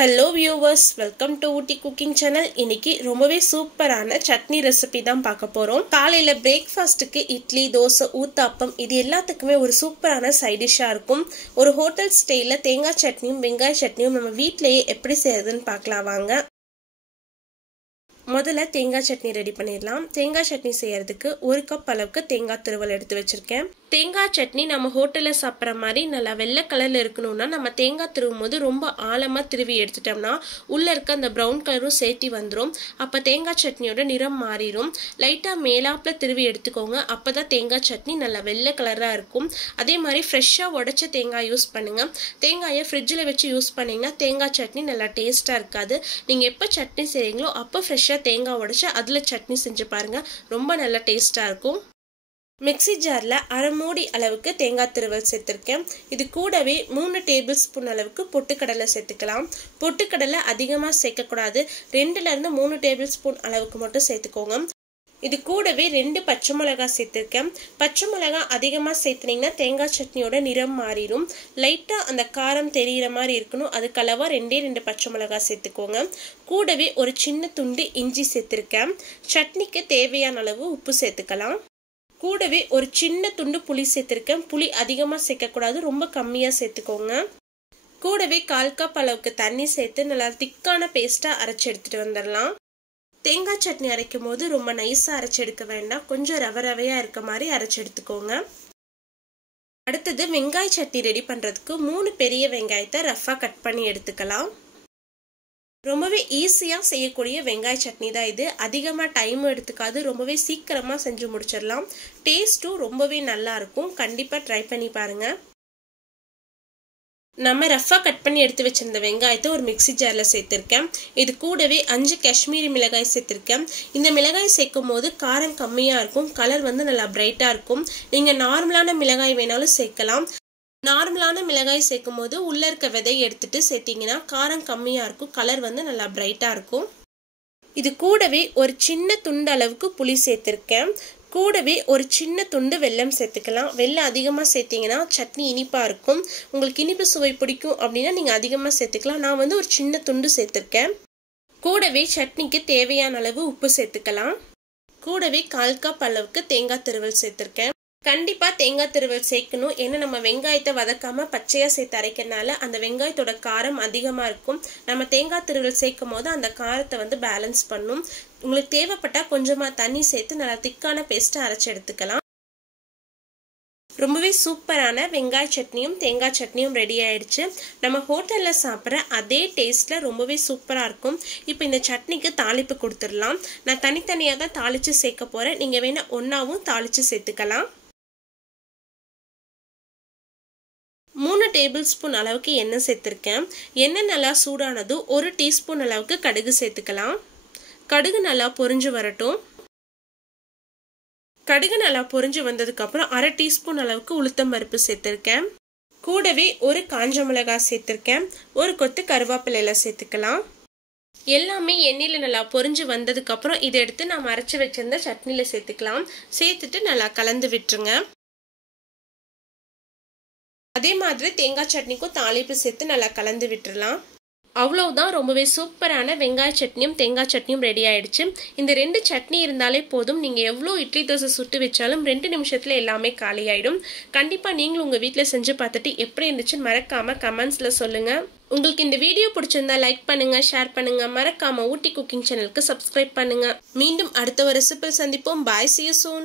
Hello viewers, welcome to Ooty Cooking Channel. இன்னைக்கு ரொம்பவே சூப்பரான சட்னி ரெசிபி தான் பார்க்க போறோம். காலையில பிரேக்ஃபாஸ்ட்க்கு இட்லி, தோசை, ஊத்தாப்பம் இது எல்லாத்துக்குமே ஒரு சூப்பரான சைட் டிஷ்ஷா இருக்கும். ஒரு ஹோட்டல் ஸ்டைல்ல தேங்காய் சட்னியும் வெங்காய சட்னியும் நம்ம வீட்லயே எப்படி செய்யறதுன்னு பார்க்கலாம் வாங்க. முதல்ல தேங்காய் சட்னி ரெடி பண்ணிடலாம். தேங்காய் சட்னி செய்யறதுக்கு 1 கப் அளவுக்கு தேங்காய் துருவல் எடுத்து வச்சிருக்கேன். தேங்காய் சட்னி நம்ம ஹோட்டல்ல சாப்பிட்ற மாதிரி நல்லா வெள்ளை கலர்ல இருக்கணும்னா நம்ம தேங்காய் திருவும் போது ரொம்ப ஆழமா திருவி எடுத்துட்டோம்னா உள்ள இருக்க அந்த ப்ரௌன் கலரும் சேர்த்து வந்துடும். அப்ப தேங்காய் சட்னியோட நிறம் மாறிடும். லைட்டா மேலாப்ல திருவி எடுத்துக்கோங்க. அப்பதான் தேங்காய் சட்னி நல்லா வெள்ளை கலரா இருக்கும். அதே மாதிரி ஃப்ரெஷ்ஷா உடைச்ச தேங்காய் யூஸ் பண்ணுங்க. தேங்காயை ஃப்ரிட்ஜில் வச்சு யூஸ் பண்ணீங்கன்னா தேங்காய் சட்னி நல்லா டேஸ்டா இருக்காது. நீங்க எப்ப சட்னி செய்றீங்களோ அப்ப ஃப்ரெஷ்ஷா தேங்காய் உடைச்சு அதுல சட்னி செஞ்சு பாருங்க, ரொம்ப நல்லா டேஸ்டா இருக்கும். மிக்ஸி ஜார்ல அரை மூடி அளவுக்கு தேங்காய் துருவல் சேர்த்திருக்கேன். இது கூடவே 3 டேபிள் ஸ்பூன் அளவுக்கு பொட்டுக்கடலை சேர்த்துக்கலாம். பொட்டுக்கடலை அதிகமா சேர்க்கக்கூடாது. 2ல இருந்து 3 டேபிள் ஸ்பூன் அளவுக்கு மட்டும் சேர்த்துக்கோங்க. இது கூடவே 2 பச்சை மிளகாய் சேர்த்திருக்கேன். பச்சை மிளகாய் அதிகமா சேர்த்துனீங்கன்னா தேங்காய் சட்னியோட நிறம் மாறிடும். லைட்டா அந்த காரம் தெரிகிற மாதிரி இருக்கணும். அதுக்கு அளவா 2 பச்சை மிளகாய் சேர்த்துக்கோங்க. கூடவே ஒரு சின்ன துண்டு இஞ்சி சேர்த்திருக்கேன். சட்னிக்கு தேவையான அளவு உப்பு சேர்த்துக்கலாம். கூடவே ஒரு சின்ன துண்டு புளி சேர்த்திருக்கேன். புளி அதிகமா சேர்க்கக்கூடாது, ரொம்ப கம்மியா சேர்த்துக்கோங்க. கூடவே 1/4 கப் அளவுக்கு தண்ணி சேர்த்து நல்லா திக்கான பேஸ்டா அரைச்சு எடுத்துட்டு வந்துடலாம். தேங்காய் சட்னி அரைக்கும் போது ரொம்ப நைஸா அரைச்சு எடுக்க வேண்டாம், கொஞ்சம் ரவையா இருக்க மாதிரி அரைச்சு எடுத்துக்கோங்க. அடுத்தது வெங்காய சட்னி ரெடி பண்றதுக்கு 3 பெரிய வெங்காயத்தை ரஃபா கட் பண்ணி எடுத்துக்கலாம். ரொம்பவே ஈஸியா செய்யக்கூடிய வெங்காய சட்னி தான் இது. அதிகமா டைம் எடுத்துக்காது, ரொம்பவே சீக்கிரமா செஞ்சு முடிச்சிடலாம். டேஸ்டும் ரொம்பவே நல்லா இருக்கும். கண்டிப்பா ட்ரை பண்ணி பாருங்க. நம்ம ரஃபா கட் பண்ணி எடுத்து வச்சிருந்த வெங்காயத்தை ஒரு மிக்ஸி ஜார்ல சேர்த்திருக்கேன். இது கூடவே 5 காஷ்மீரி மிளகாய் சேர்த்திருக்கேன். இந்த மிளகாய் சேர்க்கும் போது காரம் கம்மியா இருக்கும், கலர் நல்லா பிரைட்டா இருக்கும். நீங்க நார்மலான மிளகாய் வேணாலும் சேர்க்கலாம். நார்மலான மிளகாய் சேர்க்கும் போது உள்ள இருக்க விதையை எடுத்துட்டு சேர்த்தீங்கன்னா காரம் கம்மியா இருக்கும், கலர் நல்லா பிரைட்டா இருக்கும். இது கூடவே ஒரு சின்ன துண்டு அளவுக்கு புளி சேர்த்திருக்கேன். கூடவே ஒரு சின்ன துண்டு வெல்லம் சேர்த்துக்கலாம். வெல்லம் அதிகமா சேர்த்தீங்கன்னா சட்னி இனிப்பா இருக்கும். உங்களுக்கு இனிப்பு சுவை பிடிக்கும் அப்படின்னா நீங்க அதிகமா சேர்த்துக்கலாம். நான் ஒரு சின்ன துண்டு சேர்த்திருக்கேன். கூடவே சட்னிக்கு தேவையான அளவு உப்பு சேர்த்துக்கலாம். கூடவே 1/4 கப் அளவுக்கு தேங்காய் துருவல் சேர்த்திருக்கேன். கண்டிப்பா தேங்காய் துருவல் சேர்க்கணும். ஏன்னா நம்ம வெங்காயத்தை வதக்காம பச்சையா சேர்த்து அரைக்கிறதுனால அந்த வெங்காயத்தோட காரம் அதிகமா இருக்கும். நம்ம தேங்காய் துருவல் சேர்க்கும் போது அந்த காரத்தை பேலன்ஸ் பண்ணும். உங்களுக்கு தேவைப்பட்டா கொஞ்சமா தண்ணி சேர்த்து நல்லா திக்கான பேஸ்ட் அரைச்சு எடுத்துக்கலாம். ரொம்பவே சூப்பரான வெங்காய சட்னியும் தேங்காய் சட்னியும் ரெடி ஆயிடுச்சு. நம்ம ஹோட்டல்ல சாப்பிட்ற அதே டேஸ்ட்ல ரொம்பவே சூப்பரா இருக்கும். இப்போ இந்த சட்னிக்கு தாளிப்பு கொடுத்துடலாம். நான் தனித்தனியா தான் தாளிச்சு சேர்க்க போறேன். நீங்க வேணா ஒன்னாவும் தாளிச்சு சேர்த்துக்கலாம். 3 டேபிள் ஸ்பூன் அளவுக்கு எண்ணெய் சேர்த்திருக்கேன். எண்ணெய் நல்லா சூடானதும் 1 டீஸ்பூன் அளவுக்கு கடுகு சேர்த்துக்கலாம். கடுகு நல்லா பொரிஞ்சு வரட்டும். கடுகு நல்லா பொரிஞ்சு வந்ததுக்கு அப்புறம் 1/2 டீஸ்பூன் அளவுக்கு உளுத்தம் பருப்பு சேர்த்திருக்கேன். கூடவே ஒரு காஞ்ச மிளகாய் சேர்த்திருக்கேன். ஒரு கொத்து கருவேப்பிலை சேர்த்துக்கலாம். எல்லாமே எண்ணெயில நல்லா பொரிஞ்சு வந்ததுக்கு அப்புறம் இதை எடுத்து நம்ம அரைச்சு வச்சிருந்த சட்னியில சேர்த்துக்கலாம். சேர்த்துட்டு நல்லா கலந்து விட்டுருங்க. அதே மாதிரி தேங்காய் சட்னிக்கும் தாளிப்பு சேர்த்து நல்லா கலந்து விட்டுறலாம். அவ்வளவுதான், ரொம்பவே சூப்பரான வெங்காய சட்னியும் தேங்காய் சட்னியும் ரெடி ஆயிடுச்சு. இந்த 2 சட்னி இருந்தாலே போதும். நீங்க எவ்வளோ இட்லி தோசை சுட்டு வச்சாலும் 2 நிமிஷத்துல எல்லாமே காலி ஆயிடும். கண்டிப்பா நீங்களும் உங்க வீட்டுல செஞ்சு பார்த்துட்டு எப்படி இருந்துச்சுன்னு மறக்காம கமெண்ட்ஸ்ல சொல்லுங்க. உங்களுக்கு இந்த வீடியோ பிடிச்சிருந்தா லைக் பண்ணுங்க, ஷேர் பண்ணுங்க. மறக்காம ஊட்டி குக்கிங் சேனலுக்கு சப்ஸ்கிரைப் பண்ணுங்க. மீண்டும் அடுத்த ஒரு ரெசிபியில் சந்திப்போம். பாய், see you soon.